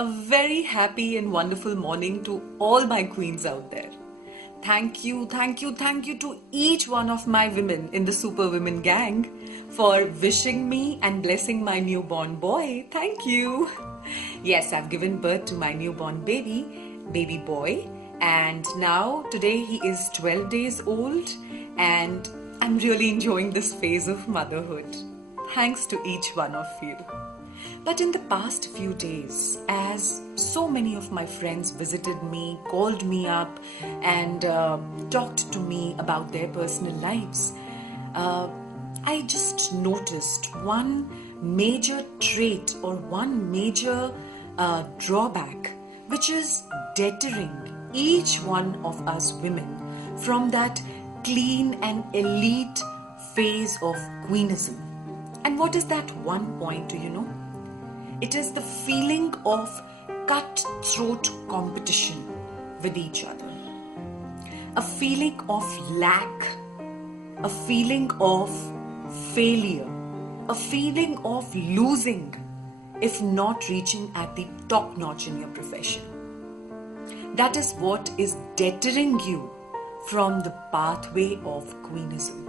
A very happy and wonderful morning to all my queens out there. Thank you to each one of my women in the Super Women gang for wishing me and blessing my newborn boy. Thank you. Yes, I've given birth to my newborn baby boy, and now today he is 12 days old, and I'm really enjoying this phase of motherhood. Thanks to each one of you. But in the past few days, as so many of my friends visited me, called me up and talked to me about their personal lives, I just noticed one major trait or one major drawback, which is deterring each one of us women from that clean and elite phase of Queenism. And what is that one point, do you know? It is the feeling of cutthroat competition with each other. A feeling of lack, a feeling of failure, a feeling of losing if not reaching at the top notch in your profession. That is what is deterring you from the pathway of Queenism.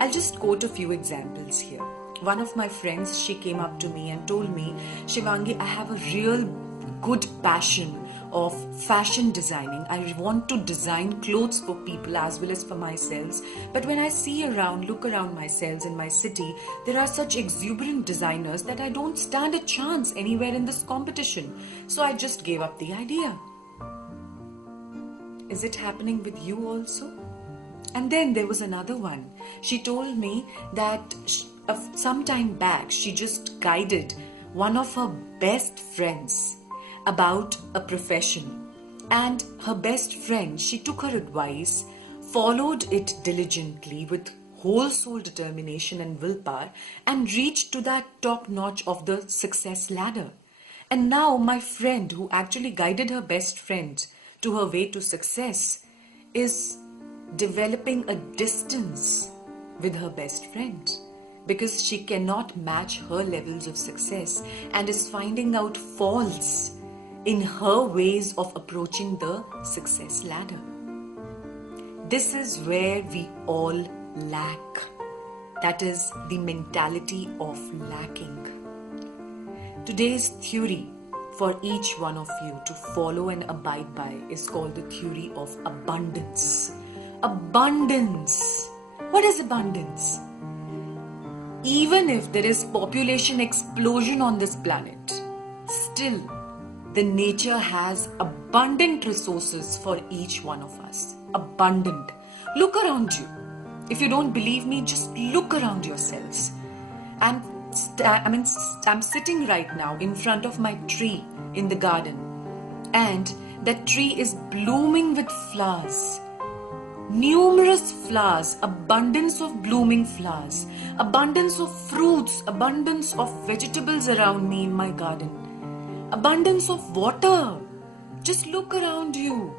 I'll just quote a few examples here. One of my friends, she came up to me and told me, Shivangi, I have a real good passion of fashion designing. I want to design clothes for people as well as for myself. But when I look around myself in my city, there are such exuberant designers that I don't stand a chance anywhere in this competition. So I just gave up the idea. Is it happening with you also? And then there was another one. She told me that some time back, she just guided one of her best friends about a profession. And her best friend, she took her advice, followed it diligently with whole soul determination and willpower, and reached to that top notch of the success ladder. And now my friend, who actually guided her best friend to her way to success, is developing a distance with her best friend because she cannot match her levels of success and is finding out faults in her ways of approaching the success ladder. This is where we all lack. That is the mentality of lacking. Today's theory for each one of you to follow and abide by is called the theory of abundance. Abundance. What is abundance? Even if there is population explosion on this planet, still the nature has abundant resources for each one of us. Abundant. Look around you. If you don't believe me, just look around yourselves. And I'm sitting right now in front of my tree in the garden, and that tree is blooming with flowers. Numerous flowers, abundance of blooming flowers, abundance of fruits, abundance of vegetables around me in my garden, abundance of water. Just look around you.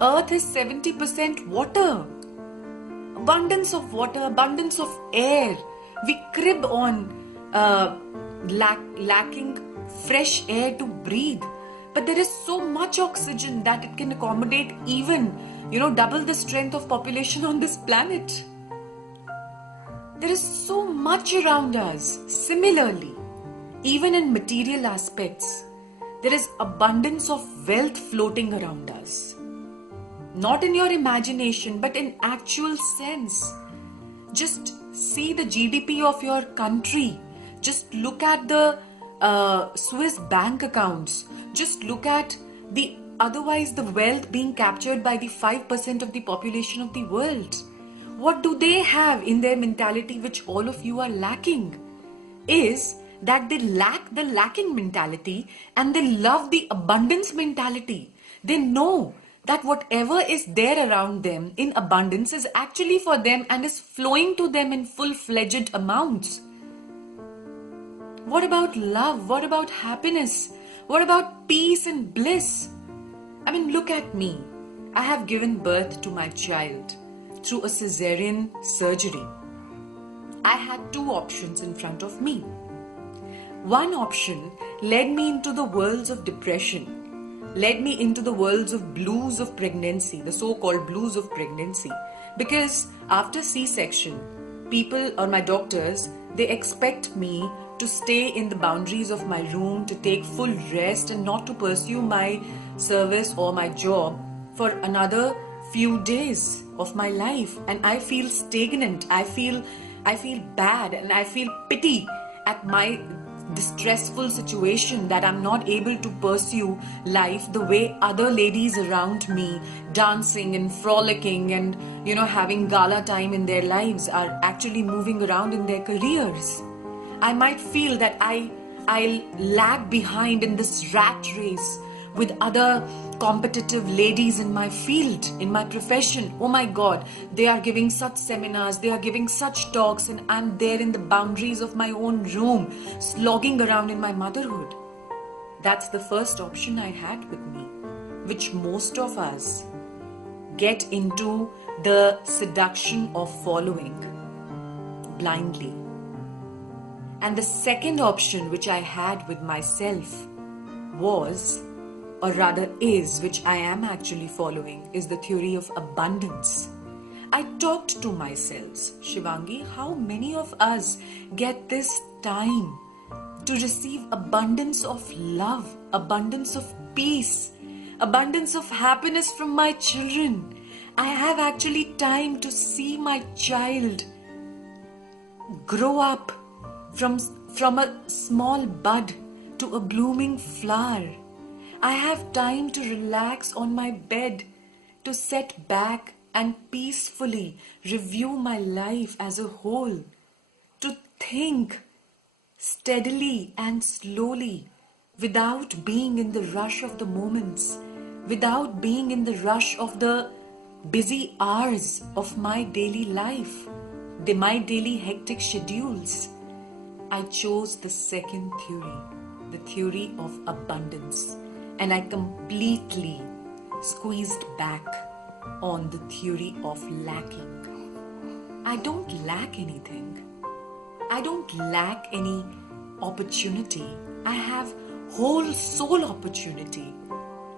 Earth is 70% water. Abundance of water, abundance of air. We crib on lacking fresh air to breathe. But there is so much oxygen that it can accommodate even, double the strength of population on this planet. There is so much around us. Similarly, even in material aspects, there is abundance of wealth floating around us. Not in your imagination, but in actual sense. Just see the GDP of your country. Just look at the Swiss bank accounts. Just look at the wealth being captured by the 5% of the population of the world. What do they have in their mentality which all of you are lacking? Is that they lack the lacking mentality and they love the abundance mentality. They know that whatever is there around them in abundance is actually for them and is flowing to them in full-fledged amounts. What about love? What about happiness? What about peace and bliss? Look at me. I have given birth to my child through a cesarean surgery. I had two options in front of me. One option led me into the worlds of depression, led me into the worlds of blues of pregnancy, the so-called blues of pregnancy. Because after C-section, people or my doctors, they expect me to stay in the boundaries of my room, to take full rest and not to pursue my service or my job for another few days of my life. And I feel stagnant. I feel bad and I feel pity at my distressful situation that I'm not able to pursue life the way other ladies around me, dancing and frolicking and having gala time in their lives, are actually moving around in their careers. I might feel that I'll lag behind in this rat race with other competitive ladies in my field, in my profession. Oh my God, they are giving such seminars, they are giving such talks, and I'm there in the boundaries of my own room, slogging around in my motherhood. That's the first option I had with me, which most of us get into the seduction of following blindly. And the second option which I had with myself was, or rather is, which I am actually following, is the theory of abundance. I talked to myself, Shivangi, how many of us get this time to receive abundance of love, abundance of peace, abundance of happiness from my children? I have actually time to see my child grow up from a small bud to a blooming flower. I have time to relax on my bed, to sit back and peacefully review my life as a whole, to think steadily and slowly without being in the rush of the moments, without being in the rush of the busy hours of my daily life, my daily hectic schedules. I chose the second theory, the theory of abundance, and I completely squeezed back on the theory of lacking. I don't lack anything. I don't lack any opportunity. I have whole soul opportunity,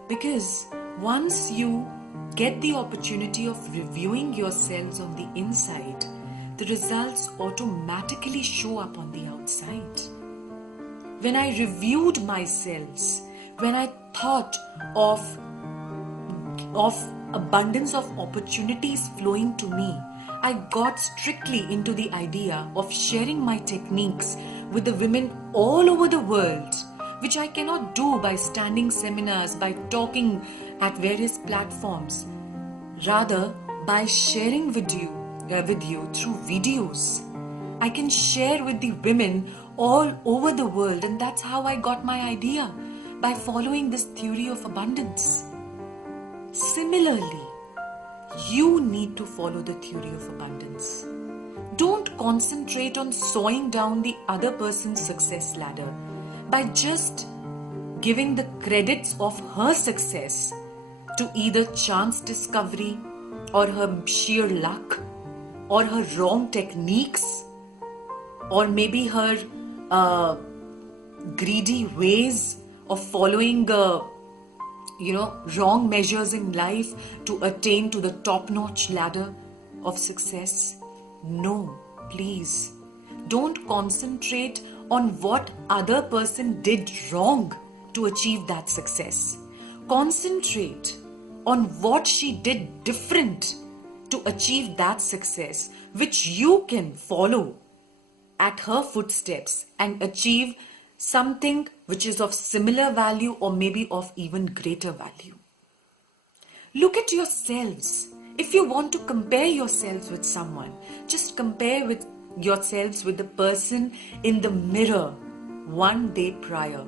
because once you get the opportunity of reviewing yourselves on the inside, the results automatically show up on the outside. When I reviewed myself, when I thought of abundance of opportunities flowing to me, I got strictly into the idea of sharing my techniques with the women all over the world, which I cannot do by standing seminars, by talking at various platforms. Rather, by sharing with you through videos. I can share with the women all over the world, and that's how I got my idea, by following this theory of abundance. Similarly, you need to follow the theory of abundance. Don't concentrate on sawing down the other person's success ladder by just giving the credits of her success to either chance discovery or her sheer luck or her wrong techniques or maybe her greedy ways of following wrong measures in life to attain to the top-notch ladder of success. No, please. Don't concentrate on what other person did wrong to achieve that success. Concentrate on what she did different to achieve that success, which you can follow at her footsteps and achieve something which is of similar value or maybe of even greater value. Look at yourselves. If you want to compare yourselves with someone, just compare with yourselves with the person in the mirror one day prior.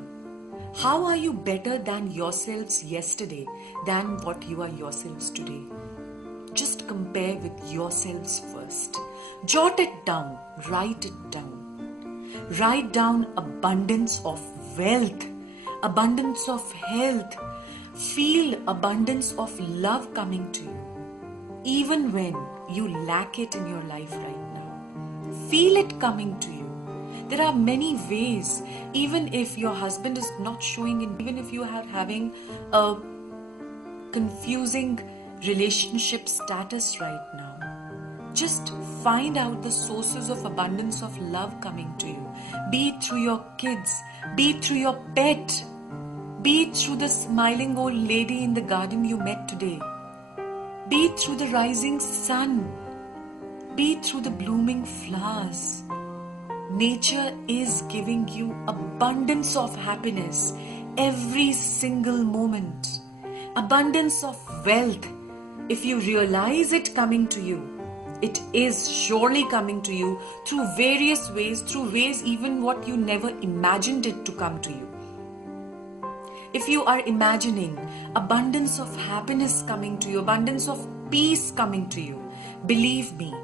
How are you better than yourselves yesterday than what you are yourselves today? Just compare with yourselves first. Jot it down, write it down. Write down abundance of wealth, abundance of health. Feel abundance of love coming to you, even when you lack it in your life right now. Feel it coming to you. There are many ways. Even if your husband is not showing in, even if you are having a confusing relationship status right now, just find out the sources of abundance of love coming to you. Be it through your kids, be it through your pet, be it through the smiling old lady in the garden you met today, be it through the rising sun, be it through the blooming flowers. Nature is giving you abundance of happiness every single moment. Abundance of wealth. If you realize it coming to you, it is surely coming to you through various ways, through ways even what you never imagined it to come to you. If you are imagining abundance of happiness coming to you, abundance of peace coming to you, believe me,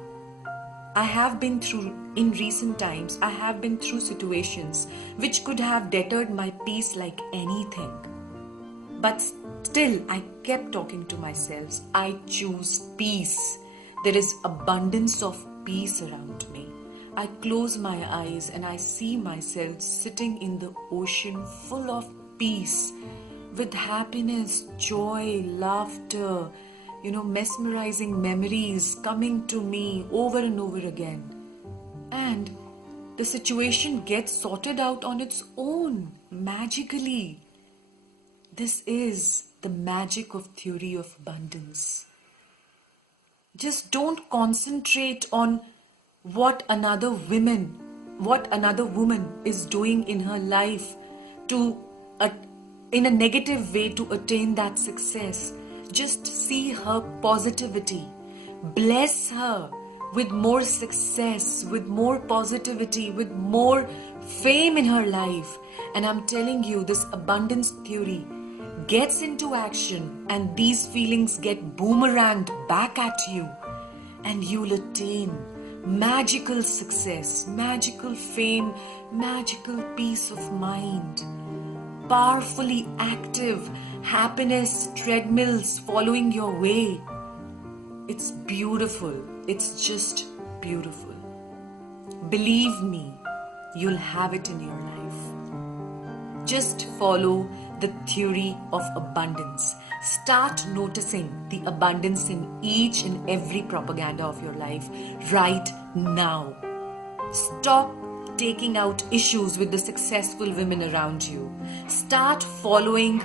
I have been through, in recent times, I have been through situations which could have deterred my peace like anything. But still, I kept talking to myself, I choose peace. There is abundance of peace around me. I close my eyes and I see myself sitting in the ocean full of peace, with happiness, joy, laughter, mesmerizing memories coming to me over and over again. And the situation gets sorted out on its own, magically. This is the magic of theory of abundance. Just don't concentrate on what another woman is doing in her life in a negative way to attain that success. Just see her positivity. Bless her with more success, with more positivity, with more fame in her life. And I'm telling you, this abundance theory gets into action and these feelings get boomeranged back at you, and you'll attain magical success, magical fame, magical peace of mind. Powerfully active happiness treadmills following your way. It's beautiful. It's just beautiful. Believe me, you'll have it in your life. Just follow the theory of abundance. Start noticing the abundance in each and every propaganda of your life right now. Stop taking out issues with the successful women around you. Start following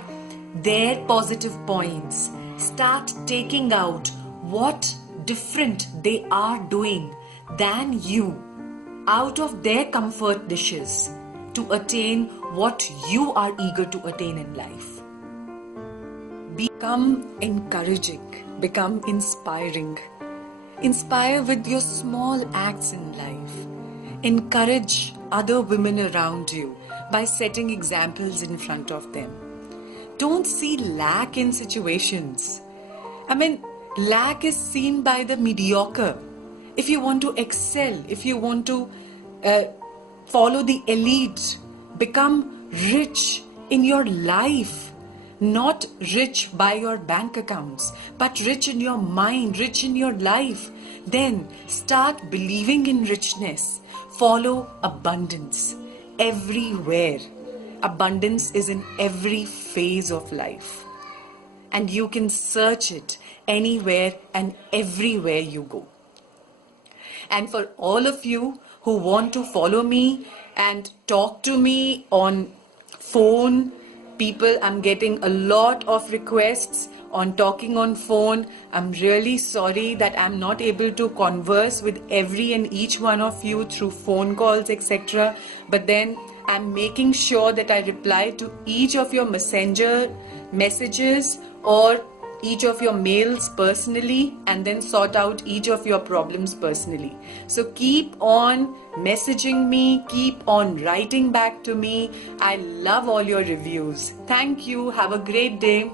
their positive points. Start taking out what different they are doing than you out of their comfort dishes to attain what you are eager to attain in life. Become encouraging, become inspiring. Inspire with your small acts in life. Encourage other women around you by setting examples in front of them. Don't see lack in situations. Lack is seen by the mediocre. If you want to excel, if you want to follow the elite, become rich in your life. Not rich by your bank accounts, but rich in your mind, rich in your life. Then start believing in richness. Follow abundance everywhere. Abundance is in every phase of life. And you can search it anywhere and everywhere you go. And for all of you who want to follow me and talk to me on phone, people, I'm getting a lot of requests on talking on phone. I'm really sorry that I'm not able to converse with every and each one of you through phone calls, etc. But then I'm making sure that I reply to each of your messenger messages or each of your mails personally, and then sort out each of your problems personally. So keep on messaging me, keep on writing back to me. I love all your reviews. Thank you. Have a great day.